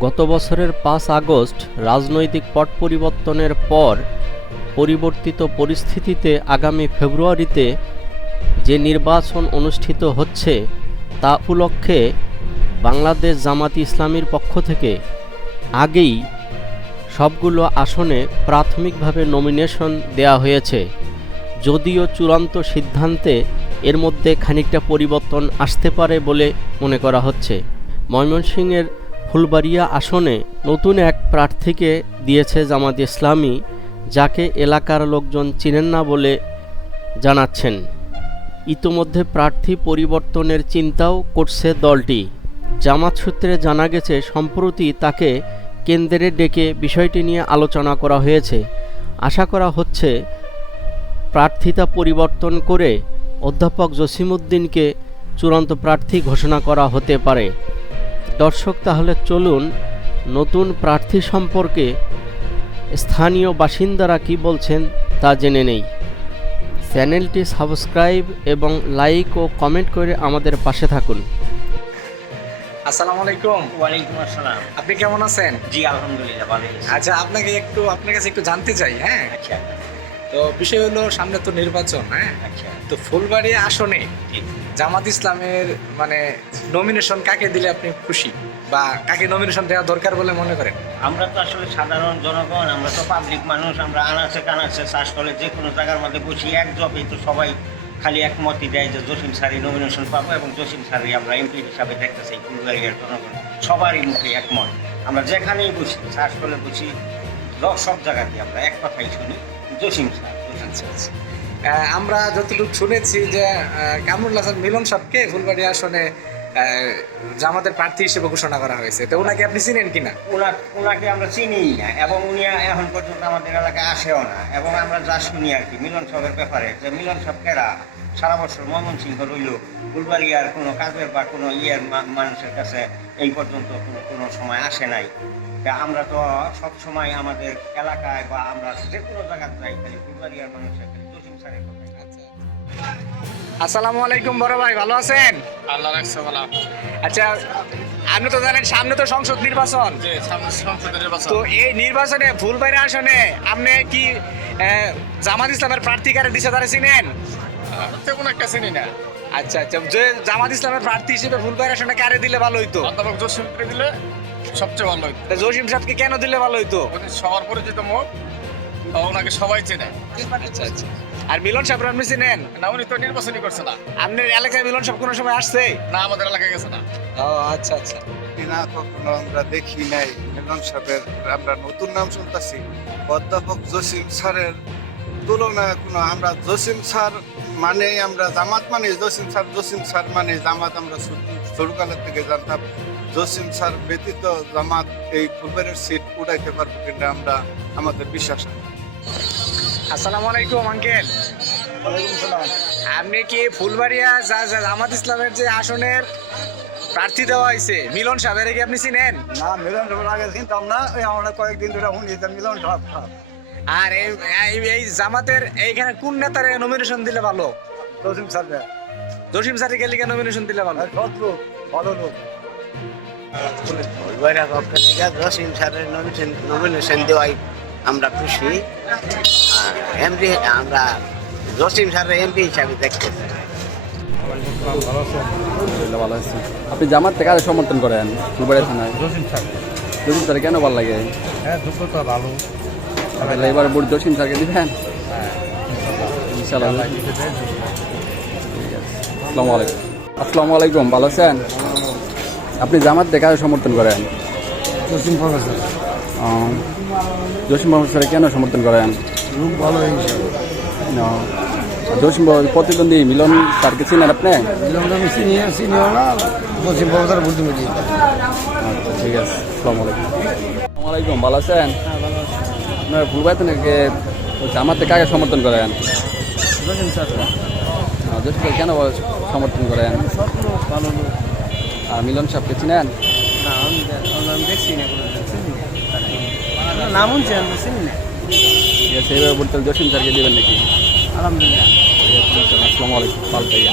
গত বছরের পাঁচ আগস্ট রাজনৈতিক পট পরিবর্তনের পর পরিবর্তিত পরিস্থিতিতে আগামী ফেব্রুয়ারিতে যে নির্বাচন অনুষ্ঠিত হচ্ছে তা উপলক্ষে বাংলাদেশ জামাত ইসলামীর পক্ষ থেকে আগেই সবগুলো আসনে প্রাথমিকভাবে নমিনেশন দেয়া হয়েছে। যদিও চূড়ান্ত সিদ্ধান্তে এর মধ্যে খানিকটা পরিবর্তন আসতে পারে বলে মনে করা হচ্ছে। ময়মনসিংহের ফুলবাড়িয়া আসনে নতুন এক প্রার্থীকে দিয়েছে জামাত ইসলামী, যাকে এলাকার লোকজন চিনেন না বলে জানাচ্ছেন। ইতোমধ্যে প্রার্থী পরিবর্তনের চিন্তাও করছে দলটি। জামাত সূত্রে জানা গেছে, সম্প্রতি তাকে কেন্দ্রে ডেকে বিষয়টি নিয়ে আলোচনা করা হয়েছে। আশা করা হচ্ছে, প্রার্থিতা পরিবর্তন করে অধ্যাপক জসিমউদ্দিনকে চূড়ান্ত প্রার্থী ঘোষণা করা হতে পারে। দর্শক তাহলে চলুন নতুন প্রার্থী সম্পর্কে স্থানীয় বাসিন্দারা কি বলছেন তা জেনে নেই। চ্যানেলটি সাবস্ক্রাইব এবং লাইক ও কমেন্ট করে আমাদের পাশে থাকুন। আসসালামু আলাইকুম। ওয়ালাইকুম আসসালাম। আপনি কেমন আছেন? জি আলহামদুলিল্লাহ ভালো আচ্ছা আপনাকে একটু আপনার কাছে একটু জানতে চাই হ্যাঁ? আচ্ছা। তো বিষয় হলো সামনে তো নির্বাচন হ্যাঁ? আচ্ছা। তো ফুলবাড়ি আসনে জামাত ইসলামের মানে নমিনেশন কাকে দিলে আপনি খুশি? বা কাকে নমিনেশন দেওয়া দরকার বলে মনে করেন? আমরা তো আসলে সাধারণ জনগণ আমরা তো পাবলিক মানুষ আমরা আনাচে কানাচে চাষ করে যে কোনো জায়গার মধ্যে বসি এক জবেই তো সবাই খালি একমতই দেয় যে জসিম সারি নমিনেশন পাবো এবং জসিম সারি আমরা এমপি হিসাবে দেখতে চাই ফুলবাড়িয়ার জনগণ সবারই মুখে একমত। আমরা যেখানেই বসি চাষ করে বসি সব জায়গাতে আমরা এক কথাই শুনি জসিম স্যার আচ্ছা আচ্ছা। আমরা যতটুকু শুনেছি যে কামরুল হাসান মিলন সাহকে ফুলবাড়ি আসনে জামাতের প্রার্থী হিসেবে ঘোষণা করা হয়েছে। তো ওনাকে আপনি চিনেন কিনা? ওনা ওনাকে আমরা চিনি না এবং উনি এখন পর্যন্ত আমাদের এলাকায় আসেও না। এবং আমরা যা শুনি আর কি মিলন সাহেবের ব্যাপারে যে মিলন সাহেব কেরা সারা বছর ময়মনসিংহ রইল ফুলবাড়িয়ার কোনো কাজের বা কোনো ইয়ের মানুষের কাছে এই পর্যন্ত কোনো কোনো সময় আসে নাই। আমরা তো সব সময় আমাদের এলাকায় বা আমরা যে কোনো জায়গায় যাই খালি ফুলবাড়িয়ার মানুষের খালি জসিম স্যারের আচ্ছা। আসসালামু আলাইকুম বড় ভাই ভালো আছেন? আল্লাহ রাখছে বলা। আচ্ছা আপনি তো জানেন সামনে তো সংসদ নির্বাচন। তো এই নির্বাচনে ফুলবাড়ি আসনে আপনি কি জামাত ইসলামের প্রার্থী কারে দিছে তারা চিনেন? তেমন একটা চিনি না। আচ্ছা আচ্ছা যে জামাত ইসলামের প্রার্থী হিসেবে ফুলবাড়ি আসনে কারে দিলে ভালো হইতো? দিলে। সবচেয়ে ভালো হইতো। তা জসিম সাহেবকে কেন দিলে ভালো হইতো? উনি সবার পরিচিত মুখ তো ওনাকে সবাই চেনে। আচ্ছা আচ্ছা। আর মিলন সাহেব আপনি চিনেন না উনি তো নির্বাচনই করছে না। আপনার এলাকায় মিলন সাহেব কোনো সময় আসছে? না আমাদের এলাকায় গেছে না। ও আচ্ছা আচ্ছা। না কখনো আমরা দেখি নাই মিলন সাহেবের আমরা নতুন নাম শুনতেছি। অধ্যাপক জসিম স্যারের তুলনায় কোনো আমরা জসিম স্যার মানে আমরা জামাত মানে জসিম স্যার জসিম স্যার মানে জামাত আমরা শু- ছোটকালের থেকে জানতাম জসিম স্যার ব্যতীত জামাত এই ফুলবাড়ির সিট উঠাইতে পারব কিনা আমরা আমাদের বিশ্বাস আসসালামু আলাইকুম আঙ্কেল আপনি কি ফুলবাড়িয়া যা যা জামাত ইসলামের যে আসনের প্রার্থী দেওয়া হয়েছে মিলন সাহেবের কি আপনি চিনেন? না মিলন আগে চিনতাম না ওই আমরা কয়েকদিন ধরে শুনি মিলন সব আর এই জামাতের এইখানে কোন নেতারে নমিনেশন দিলে ভালো? জসিম স্যারকে স্যারের গেলিকে নমিনেশন দিলে ভালো। লোক ভালো লোক। ফুলবাড়িয়া পক্ষ থেকে জসিম স্যারের নমিনেশন নমিনেশন দেওয়াই আমরা খুশি। এমপি আমরা জসিম স্যারের এমপি হিসাবে দেখতে ভালো আছি আপনি জামাত থেকে আরে সমর্থন করেন ফুলবাড়ি থানায়। জসিম স্যার। জসিম স্যার কেন ভালো লাগে? হ্যাঁ ভালো। তাহলে এবার ভোট জসিম স্যারকে দিবেন? আছে আসসালামু আলাইকুম। আসসালামু আলাইকুম ভালো আছেন? আপনি জামাত আরে সমর্থন করেন? জসিম প্রফেসর। জসিম কেন সমর্থন করেন? ভালো জসিম প্রতিদ্বন্দ্বী মিলন স্যারকে চিনেন আপনি? জসিম প্রফেসর আচ্ছা ঠিক আছে আসসালামু আলাইকুম। আসসালামু আলাইকুম ভালো আছেন? আপনার ফুলবাড়ি থেকে জামাত আগে সমর্থন করেন? জসিম স্যার। স্যার কেন সমর্থন করেন আর মিলন সাহেবকে চিনেন? সেইভাবে বলতে জসিম স্যারকে দেবেন নাকি? আলহামদুলিল্লাহ। আসসালামু আলাইকুম থাকেন